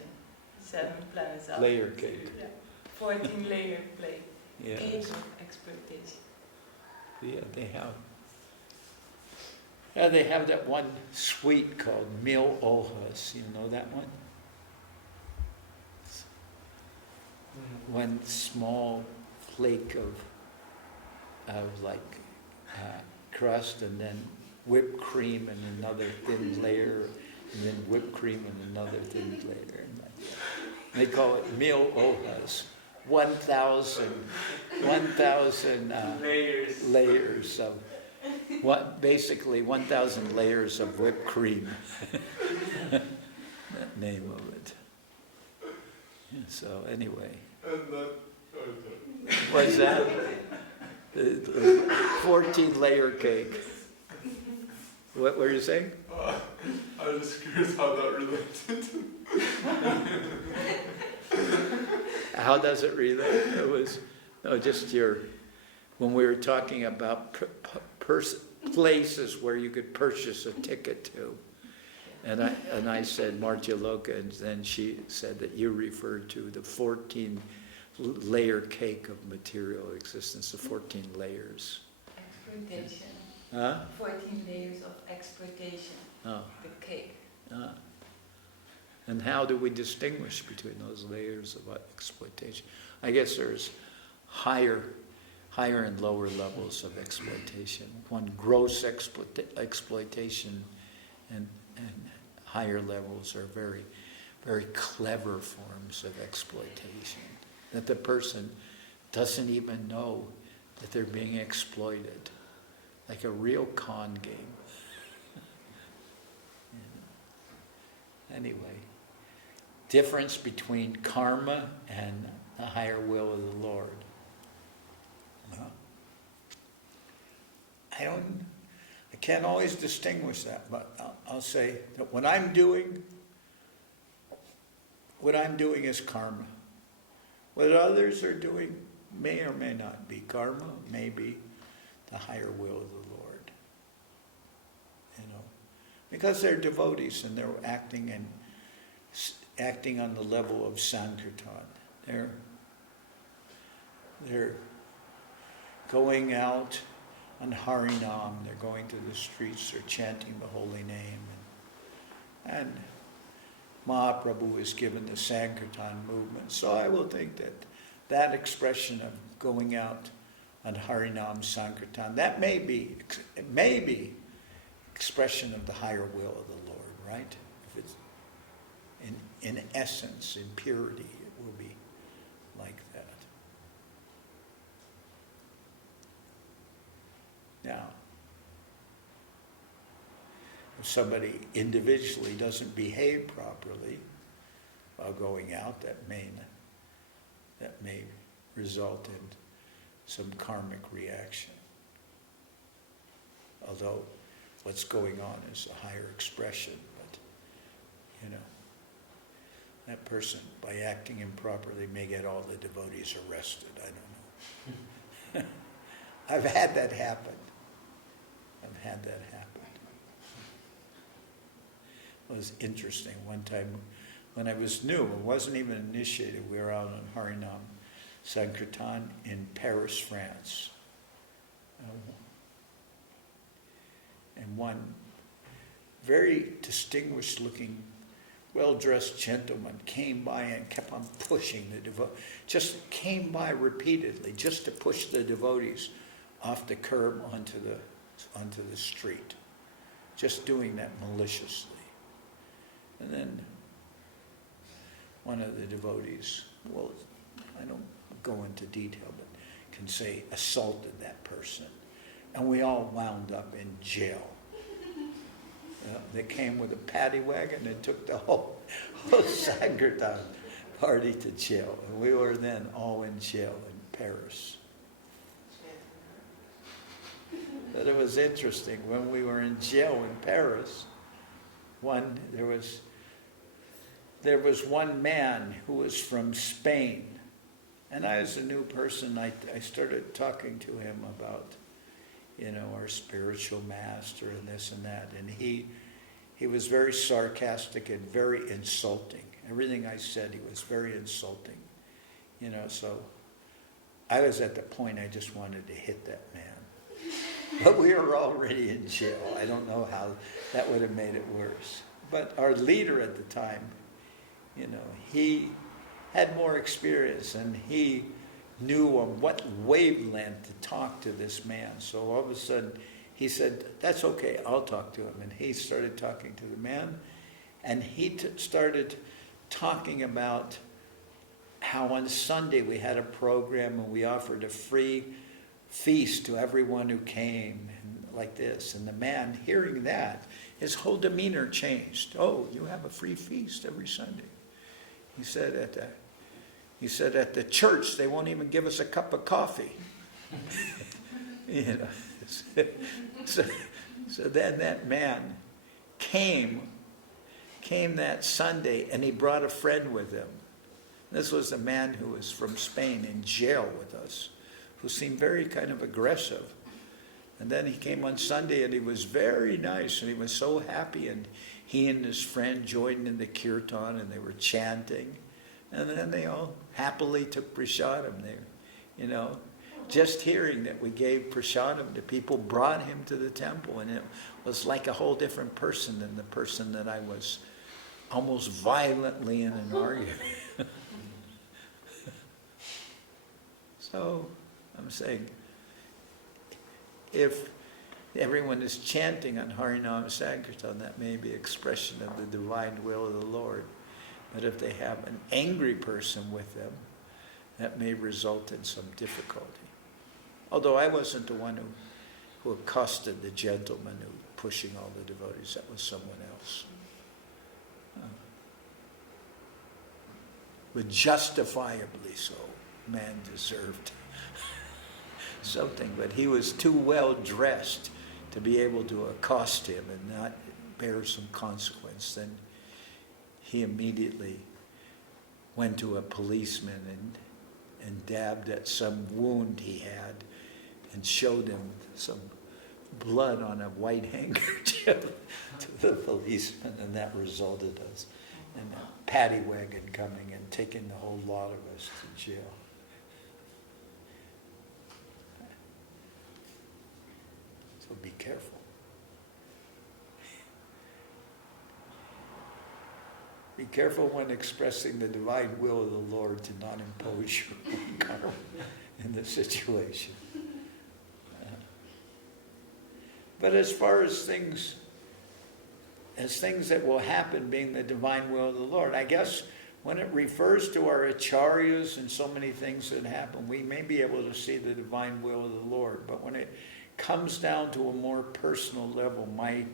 7 planets up. Layer cake. Yeah. 14-layer plate. Yes. Cake of exploitation. Yeah, they have. Yeah, they have that one sweet called Mil Hojas. You know that one? One small flake of crust, and then whipped cream and another thin layer, and then whipped cream and another thin layer. And they call it Mil Hojas. 1,000 layers of basically 1,000 layers of whipped cream. That name of it. So anyway, what's that? The 14-layer cake. What were you saying? I was just curious how that related. How does it relate? It was when we were talking about places where you could purchase a ticket to, and I said Martyaloka, and then she said that you referred to the 14-layer cake of material existence, the 14 layers. Exploitation. Huh? 14 layers of exploitation. Oh. The cake. And how do we distinguish between those layers of exploitation? I guess there's higher and lower levels of exploitation. One gross exploitation, and higher levels are very, very clever forms of exploitation that the person doesn't even know that they're being exploited. like a real con game. Anyway, difference between karma and the higher will of the Lord. I can't always distinguish that, but I'll say that what I'm doing is karma. What others are doing may or may not be karma, may be the higher will of the Lord. Because they're devotees and they're acting on the level of Sankirtan. They're going out on Harinam, they're going to the streets, they're chanting the holy name. And Mahaprabhu is given the Sankirtan movement. So I will think that expression of going out on Harinam Sankirtan, that may be expression of the higher will of the Lord, right? If it's in essence, in purity, it will be like that. Now, if somebody individually doesn't behave properly while going out, that may result in some karmic reaction. Although what's going on is a higher expression, but that person, by acting improperly, may get all the devotees arrested. I don't know. I've had that happen. It was interesting. One time when I was new, I wasn't even initiated, we were out on Harinam Sankirtan in Paris, France. And one very distinguished looking, well-dressed gentleman came by and kept on pushing the devotees. Just came by repeatedly just to push the devotees off the curb onto the street. Just doing that maliciously. And then one of the devotees, well, I don't go into detail, but can say assaulted that person. And we all wound up in jail. They came with a paddy wagon and took the whole Sankirtan party to jail. And we were then all in jail in Paris. But it was interesting. When we were in jail in Paris, there was one man who was from Spain. And I, as a new person, I started talking to him about, our spiritual master and this and that. And he was very sarcastic and very insulting. Everything I said, he was very insulting. So I was at the point I just wanted to hit that man. But we were already in jail. I don't know how that would have made it worse. But our leader at the time, he had more experience and he knew on what wavelength to talk to this man. So all of a sudden he said, that's okay, I'll talk to him. And he started talking to the man, and he started talking about how on Sunday we had a program and we offered a free feast to everyone who came, and like this. And the man, hearing that, his whole demeanor changed. Oh, you have a free feast every Sunday. He said at the church they won't even give us a cup of coffee. So then that man came that Sunday, and he brought a friend with him. This was a man who was from Spain, in jail with us, who seemed very kind of aggressive. And then he came on Sunday, and he was very nice, and he was so happy, and he and his friend joined in the kirtan, and they were chanting. And then they all happily took prasadam there. Just hearing that we gave prasadam to people brought him to the temple, and it was like a whole different person than the person that I was almost violently in an argument. So I'm saying, if everyone is chanting on Harinam Sankirtan, that may be expression of the divine will of the Lord. But if they have an angry person with them, that may result in some difficulty. Although I wasn't the one who who accosted the gentleman who was pushing all the devotees. That was someone else. But justifiably so. Man deserved something, but he was too well dressed to be able to accost him and not bear some consequence. Then he immediately went to a policeman and dabbed at some wound he had and showed him some blood on a white handkerchief to the policeman, and that resulted in a paddy wagon coming and taking the whole lot of us to jail. So be careful. Be careful when expressing the divine will of the Lord to not impose your own karma in the situation. But as far as things that will happen being the divine will of the Lord, I guess when it refers to our Acharyas and so many things that happen, we may be able to see the divine will of the Lord. But when it comes down to a more personal level, my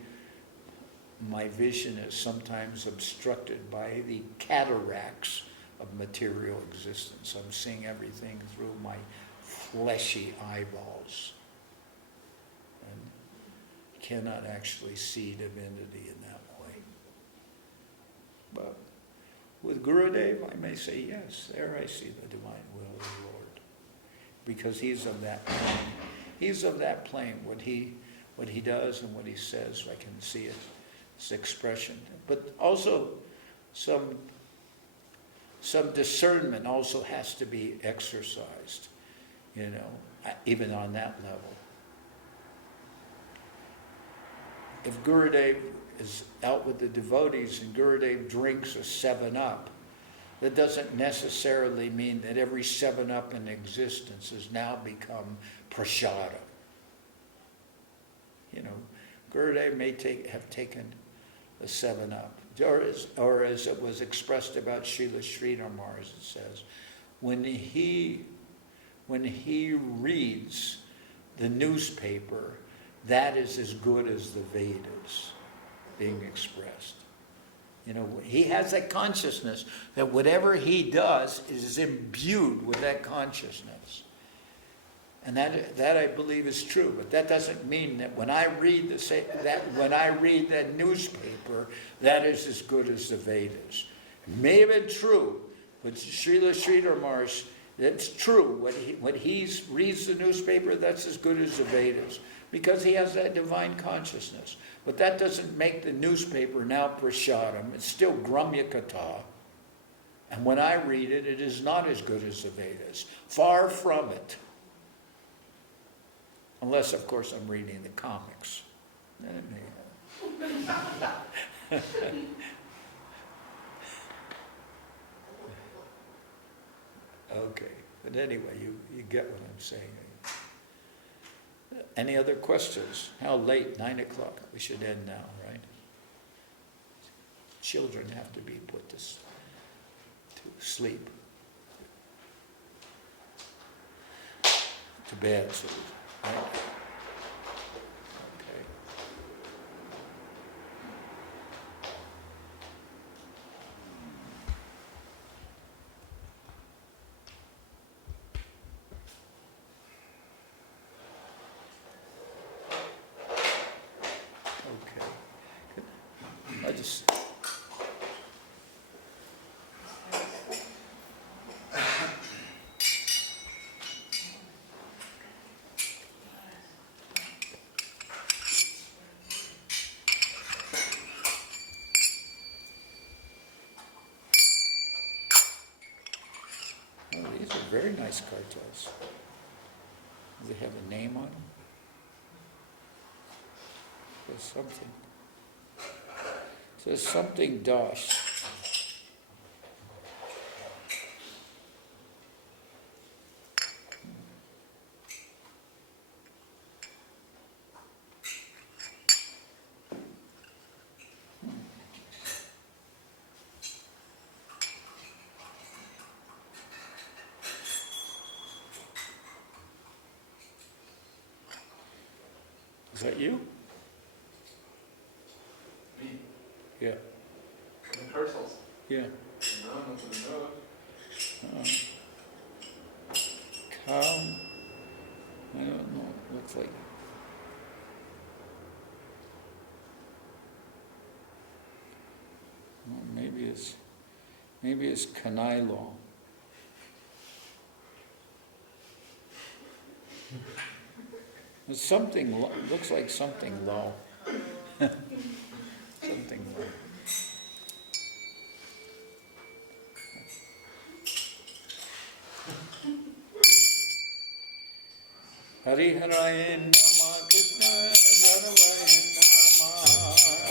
vision is sometimes obstructed by the cataracts of material existence. I'm seeing everything through my fleshy eyeballs. And cannot actually see divinity in that way. But with Gurudev, I may say, yes, there I see the divine will of the Lord. Because he's of that plane. He's of that plane. What he does and what he says, I can see it. It's expression. But also some discernment also has to be exercised, even on that level. If Gurudev is out with the devotees and Gurudev drinks a 7-Up, that doesn't necessarily mean that every 7-Up in existence has now become prasada. Gurudev may have taken a 7-Up. Or as it was expressed about Srila Maharaj, it says, when he reads the newspaper, that is as good as the Vedas being expressed. He has that consciousness that whatever he does is imbued with that consciousness. And that I believe is true. But that doesn't mean that when I read that newspaper, that is as good as the Vedas. It may have been true, but Srila Maharaj, it's true. When he reads the newspaper, that's as good as the Vedas. Because he has that divine consciousness. But that doesn't make the newspaper now prasadam. It's still Gramya Katha. And when I read it, it is not as good as the Vedas. Far from it. Unless, of course, I'm reading the comics. Then it may have. Okay. But anyway, you get what I'm saying. Any other questions? How late? 9 o'clock. We should end now, right? Children have to be put to sleep. To bed, so, right? Okay. I just... Oh, these are very nice cartels. Do they have a name on them? There's something. There's something Dosh. Is that you? Me. Yeah. The cursors. Yeah. No, not to the nose. Cow. I don't know. It looks like. Well, maybe it's Kanailo. It's something. Looks like something low. Something low. Hari Haraya Nama Krishna Dharavaya Nama